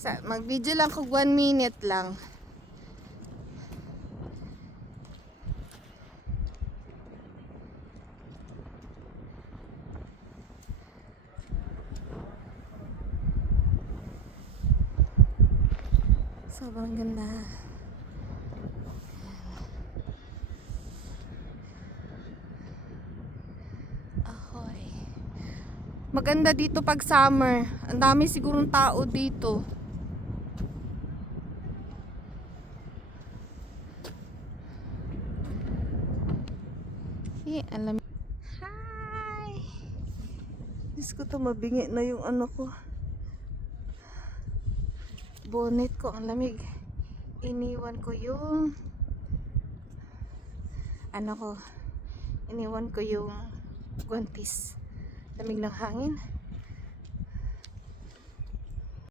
Mag-video lang ko 1 minute lang. Sobrang ganda. Ahoy. Maganda dito pag summer. Ang dami sigurong tao dito. Alam. Hi! Diyos ko, mabingi na yung ano ko. Bonnet ko, ang lamig. Iniwan ko yung iniwan ko yung guantes. Lamig ng hangin.